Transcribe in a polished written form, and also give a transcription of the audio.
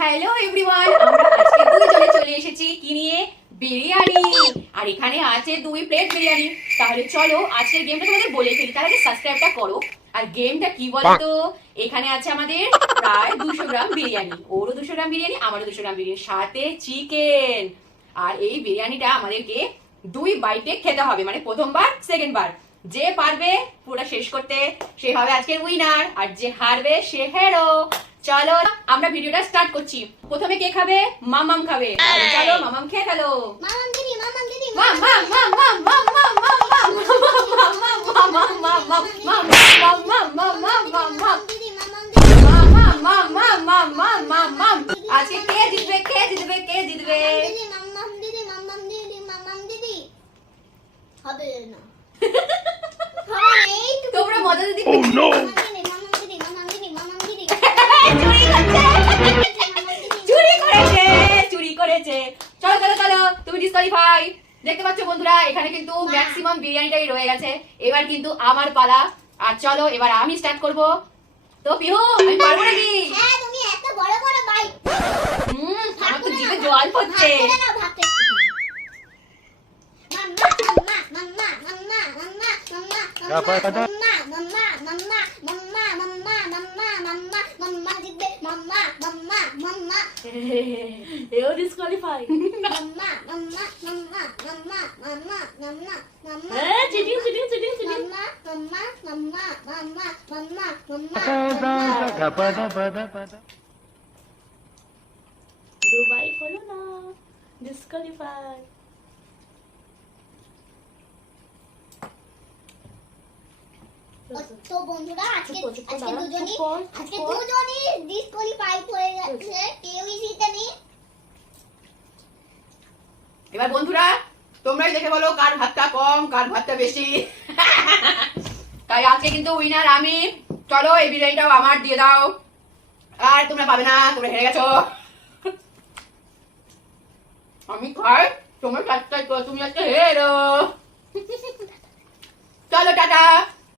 Hello everyone, আমরা আজকে দুইজনে চলে এসেছি কি নিয়ে? বিরিয়ানি। আর এখানে আছে 2 প্লেট বিরিয়ানি। তাহলে চলো আজকের গেমটা তোমাদের বলে ফেলি, তার আগে সাবস্ক্রাইবটা করো। আর গেমটা কি বলতো, এখানে আছে আমাদের প্রায় 200 গ্রাম বিরিয়ানি, ওরও 200 গ্রাম বিরিয়ানি, আমারও 200 গ্রাম বিরিয়ানি, সাথে চিকেন। আর এই বিরিয়ানিটা আমাদেরকে 2 বাইটে খেতে হবে, মানে প্রথমবার সেকেন্ড বার। যে পারবে পুরো শেষ করতে সে হবে আজকের উইনার, আর যে হারবে সে হেরো। চলো আমরা ভিডিওটা স্টার্ট করছি। প্রথমে কে খাবে? মামাম খাবে। চলো মামাম খেয়ে ফেলো। মামাম দিদি মাম মাম মাম মাম মাম মাম মাম মাম মাম মাম মাম মাম মাম মাম মাম মাম মাম মাম মাম দিদি মামাম মাম মাম মাম মাম মাম মাম। আজকে কে জিতবে কে জিতবে কে জিতবে? দিদি মামাম দিদি মামাম দিদি মামাম দিদি হবে না এই তো তোমরা মজা দিদি। মামাম দিদি মামাম দিদি মামাম দিদি চুরি করছে, চুরি করেছে, চুরি করেছে। চলো চলো চলো, তুমি ডিসকোয়ালিফাই। দেখতে পাচ্ছ বন্ধুরা, এখানে কিন্তু ম্যাক্সিমাম বিরিয়ানিটাই রয়ে গেছে। এবার কিন্তু আমার পালা। আর চলো এবার আমি স্টার্ট করব। তো পিহু, আমি পারবো নাকি? হ্যাঁ তুমি এত বড় বড় বাইক আমার তো জিভে জল পড়ছে। না ভাতে মাম্মা মাম্মা মাম্মা মাম্মা মাম্মা মাম্মা মাম্মা মাম্মা মাম্মা মাম্মা মাম্মা মাম্মা মাম্মা জিতবে মাম্মা মাম্মা মাম্মা এও ডিসকোয়ালিফাই। মাম্মা মাম্মা মাম্মা মাম্মা মাম্মা মাম্মা মাম্মা হ্যাঁ, চিটিং চিটিং চিটিং চিটিং। মাম্মা মাম্মা মাম্মা মাম্মা মাম্মা মাম্মা দুবাই হলো না, ডিসকোয়ালিফাই। তো বন্ধুরা আজকে চুপ কর, দাঁড়া, দুজনই চুপ কর, আজকে চুপ কর। দুজনই ডিসকোয়ালিফাই হয়ে যাচ্ছে, কেউই জিতেনি। এবার বন্ধুরা তোমরাই দেখে বলো কার ভাতটা কম কার ভাতটা বেশি। তাই আজকে কিন্তু উইনার আমি। চলো এই বিরিয়ানিটাও আমার দিয়ে দাও। আর তোমরা পাবে না, তোমরা হেরে গেছো। আমি খাই, তোমরা তুমি আজকে হেরো। চলো টাটা।